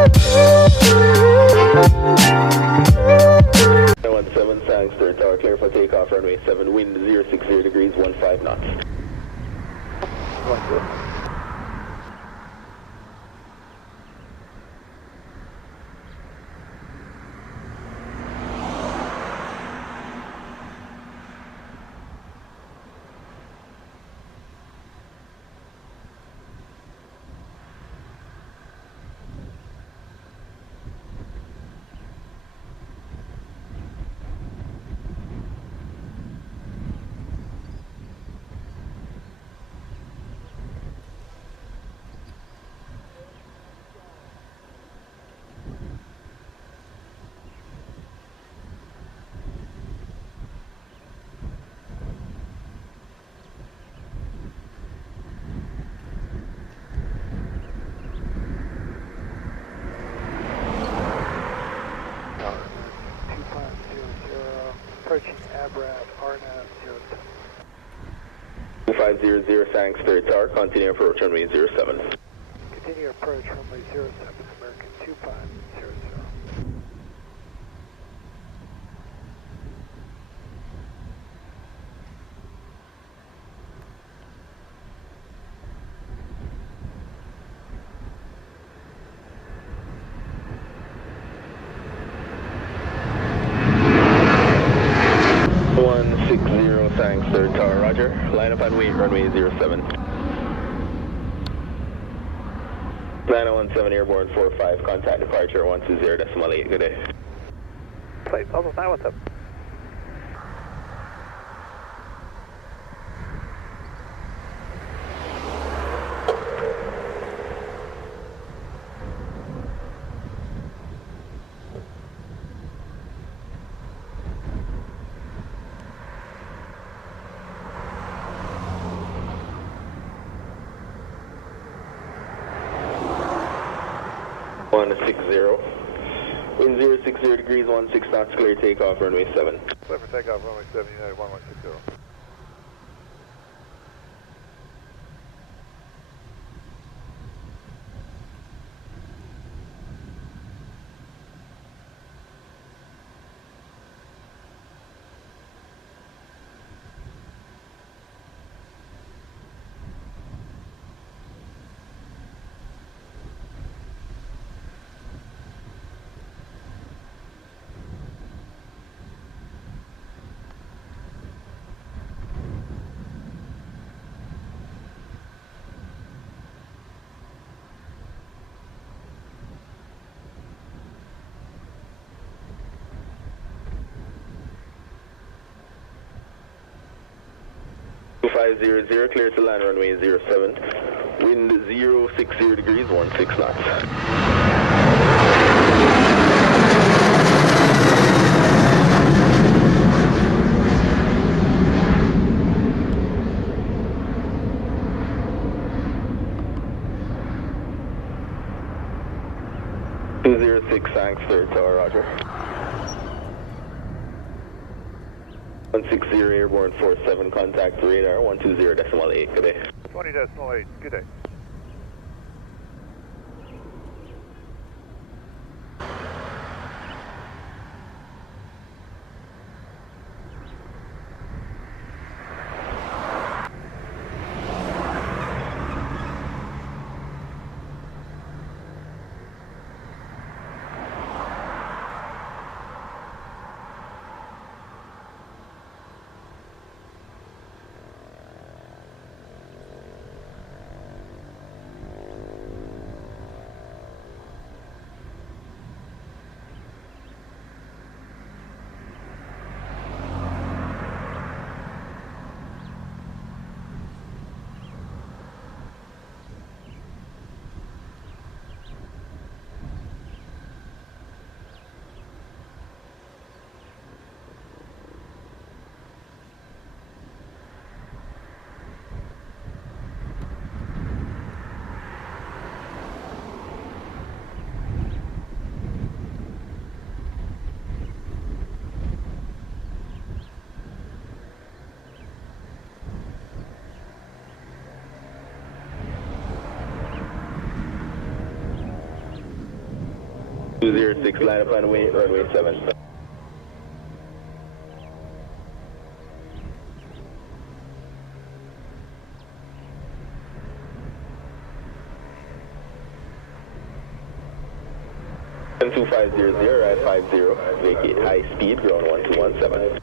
17 Sangster, tower clear for takeoff, runway 7, wind 060 degrees, 15 knots. Approaching Abrad, RNAV 07. 2500 Sangster, tower, continue approach runway 07. Continue approach runway 07, American 2500. Sangster, tower, roger. Line up and wait, runway 07. 9017 airborne 45, contact departure 120.8, good day. Flight Puzzle 9, what's up? One 60. Wind 060 degrees, 16 knots, clear takeoff, runway 7. Clear for takeoff, runway 7, United 1160. Five zero zero, clear to land runway 07. Wind 060 degrees, 16 knots. Sangster, tower, roger. 160 airborne 47, contact radar 120.8, good day. 20.8, good day. 206, line up and wait, runway 7. And 2500, right 50, vacate high speed, ground 1217.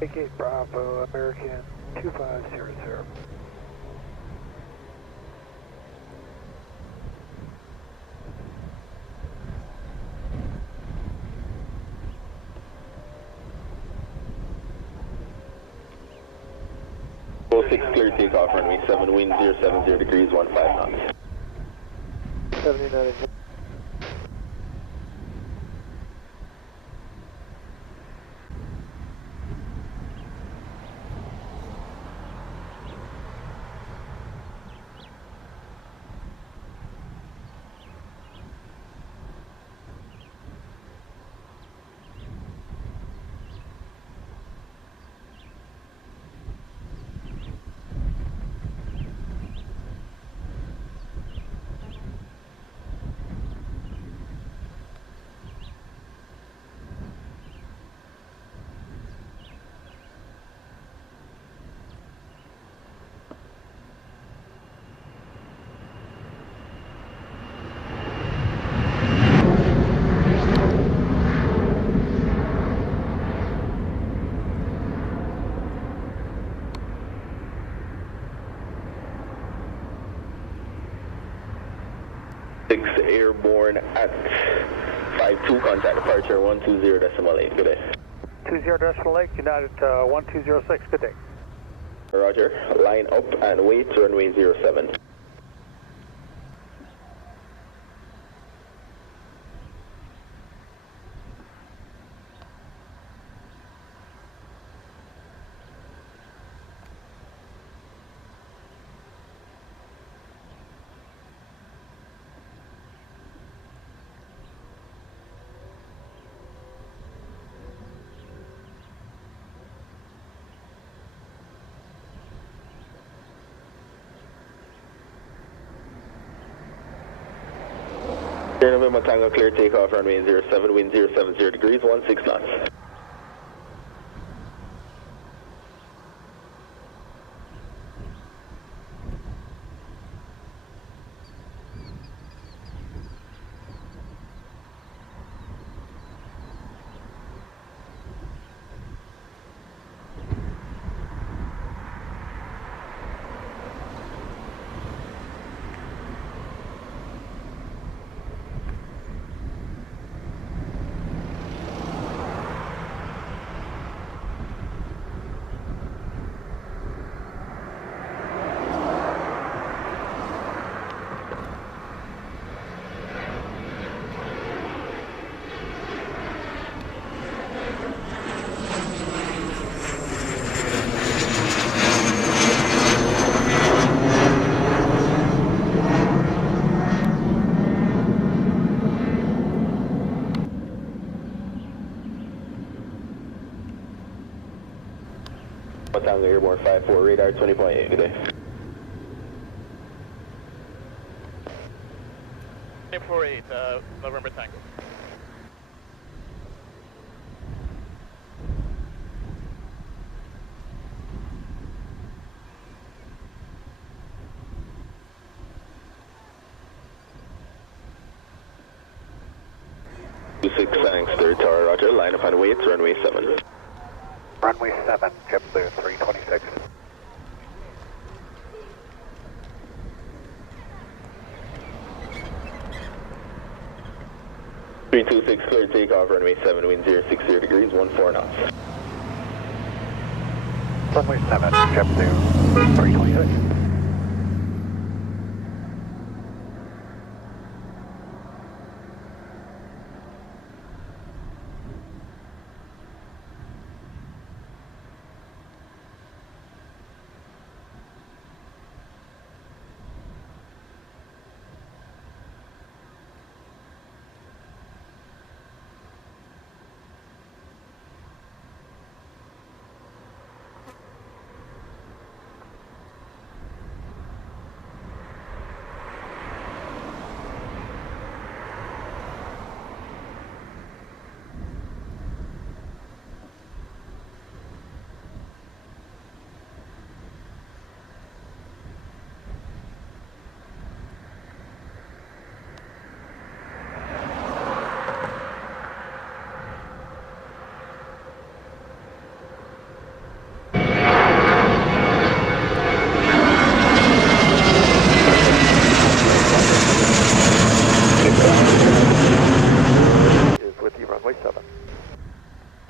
Vacate Bravo, American 2500. Full 6 clear takeoff, runway 7, wind 070 degrees, 15 knots. 79. Airborne at 52, contact departure 120.8, good day. 20.8, United 1206, good day. Roger, line up and wait, runway 07. November Tango, clear takeoff, runway 07, wind 070 degrees, 16 knots. Tango Airborne 54, radar 20.8, good day. 48, November Tango. Six, thanks, third tower, roger, line up and wait, runway 7. Runway 7, JetBlue 326. Three two six, clear takeoff, runway 7, wind 060 degrees, 14 knots. Runway 7, JetBlue 326.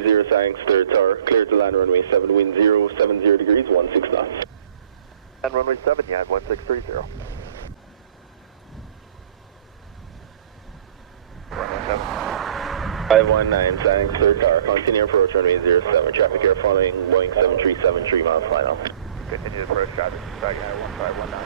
30 thanks, third tower, clear to land runway 7, wind 070 degrees, 16 knots. And runway 7, you had 1630. Runway 7. 519, thanks, third tower, continue approach runway 07, traffic here following Boeing 7373 miles final. Continue approach, traffic, Dragon Air 1519.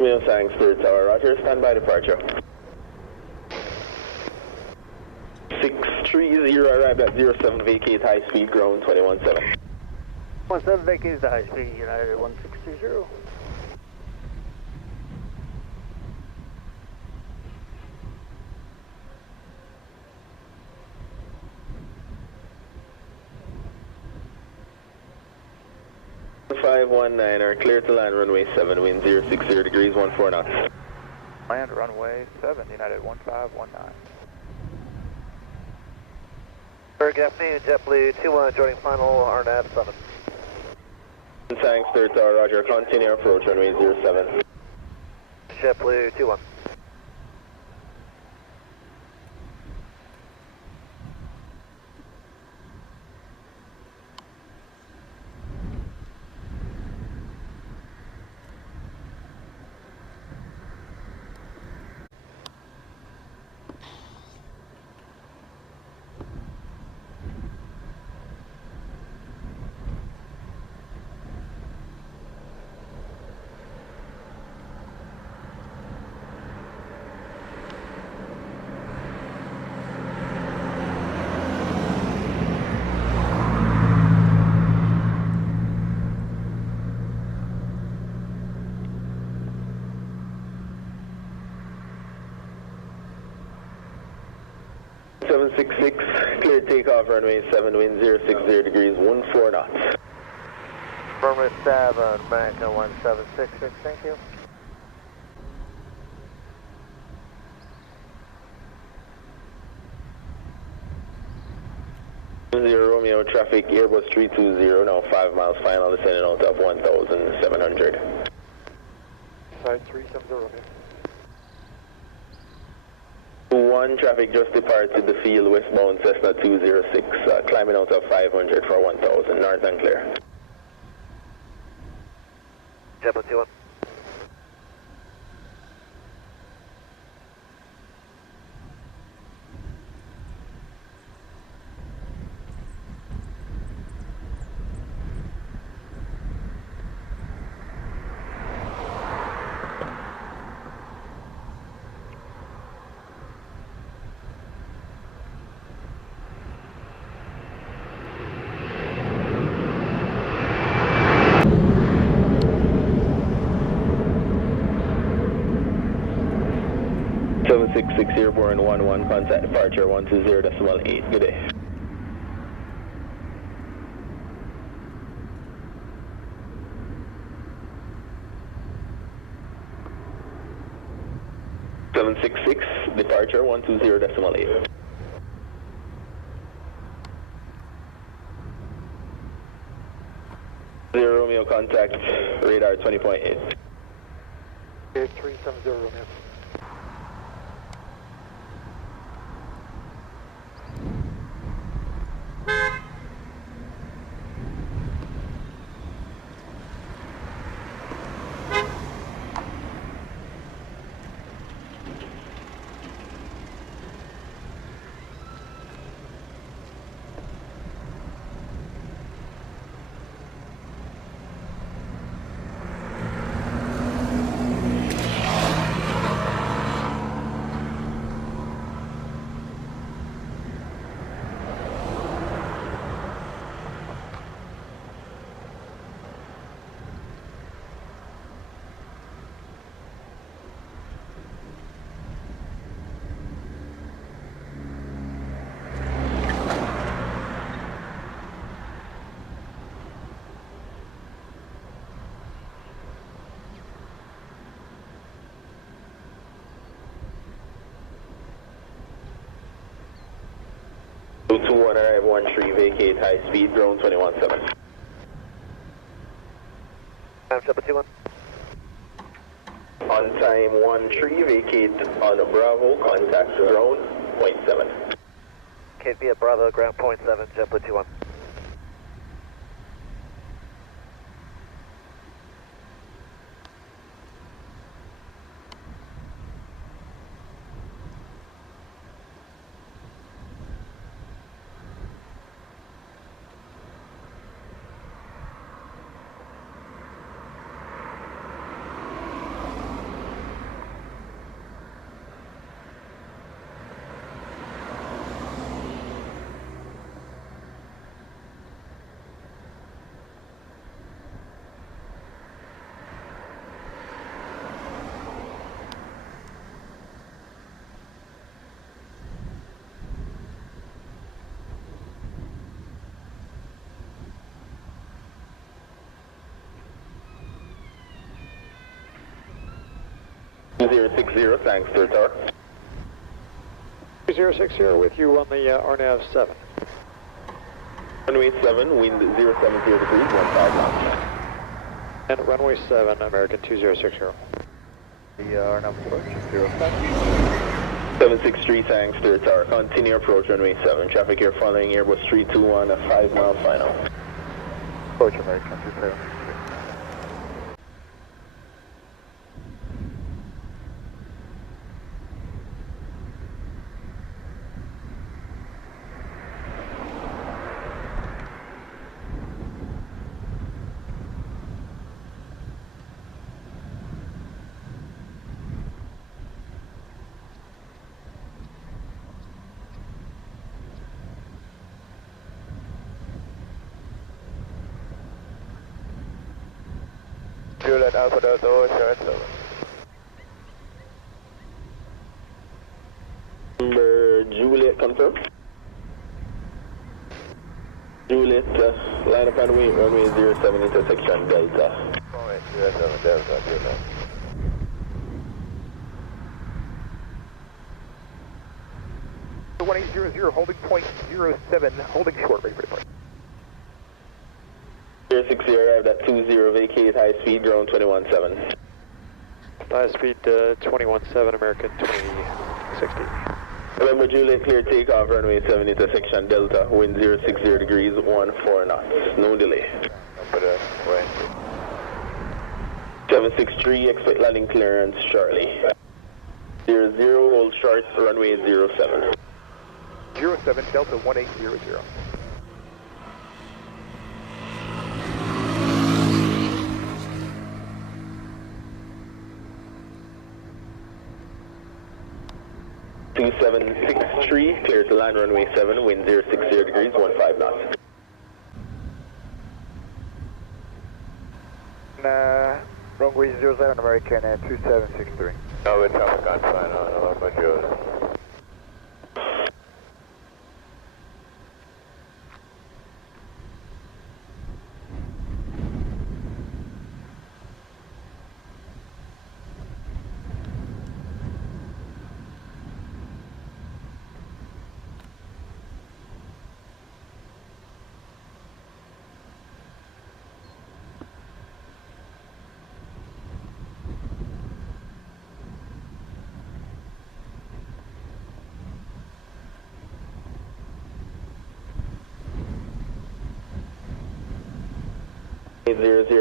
Wheel thanks, third tower, roger, stand by departure. 630, arrived at 07, vacate high speed, ground 217. 17 vacates the high speed, United 1630. Are clear to land runway 7, wind 060 degrees, 14 knots. Land runway 7, United 1519. Good afternoon, JetBlue 21 joining final, RNAV 7. Thanks, third tower, roger, continue approach runway 07. JetBlue 21. Clear takeoff runway 7, wind 060 degrees, 14 knots. Runway 7, American 1766, thank you. Romeo traffic, Airbus 320, now 5 miles final, descending out of 1,700. Side 370, Romeo. 1 traffic just departed the field westbound Cessna 206, climbing out of 500 for 1,000, north and clear. JetBlue 21. Airborne 11, contact departure 120.8, good day. Departure 120.8. Zero Romeo contact radar 20.8. 370, Romeo. 221, arrive 13, vacate high speed, ground 21-7. JetBlue 21. On time 13, vacate on Bravo, contact ground, 0.7. Kate via Bravo, ground 0.7, JetBlue 21. Thanks, third tower. 2060 with you on the RNAV 7. Runway 7, wind 070 degrees, 15 knots. And runway 7, American 2060. The RNAV approach, 07. 763, thanks, third tower. Continue approach runway 7. Traffic here following Airbus 321, a 5-mile final. Approach American 27. Juliet Alpha Delta, Sharp 7. Number Juliet, confirm. Juliet, line up on runway 07 intersection Delta. Runway 07 Delta, Juliet. The 1800 holding point 07, holding short, ready for deployment. 060 arrived at 20, vacate high speed, ground 21-7. High speed 21-7, American 2060. November Juliet, clear takeoff, runway 7 intersection Delta, wind 060 degrees, 14 knots, no delay. 763, expect landing clearance shortly. 00, hold short, runway 07. 07 Delta 1800. Two 763, clear to land runway 7, wind 060 degrees, 15 knots. Runway 07 American 2763. No, it's traffic on sign on Alpha Juliet.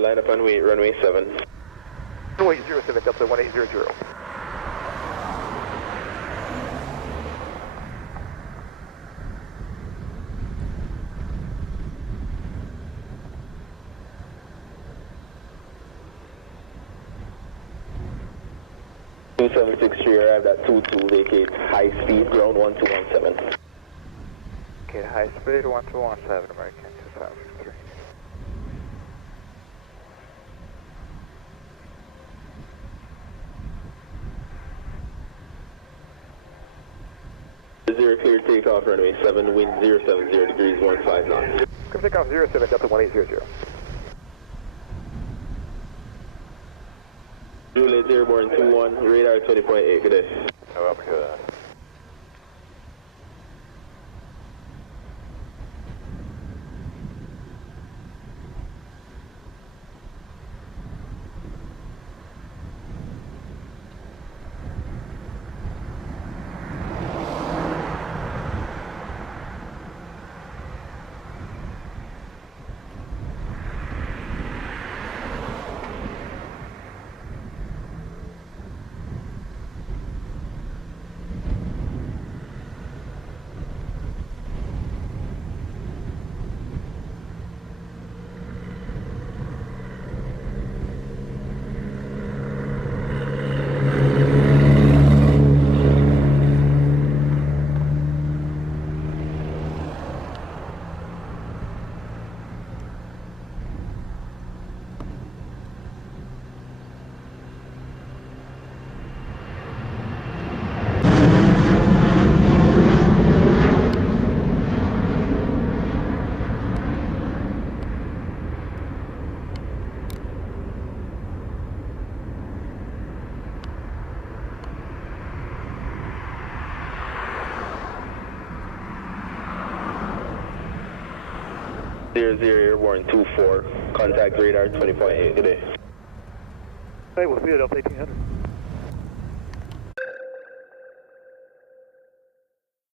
Line up on runway 7. Runway 07 Delta 1800. Two 763 arrived at 22, vacate high speed, ground 1217. Okay, high speed 1217 American 2763. Zero clear takeoff, runway 7, wind 070 degrees, 15 knots. Come take off 07 Delta 1800. Juliet airborne 21, radar 20.8, good day. No, up to that. 00 Airborne 24, contact radar 20.8 today. Hey, we'll see you at Delta 1800.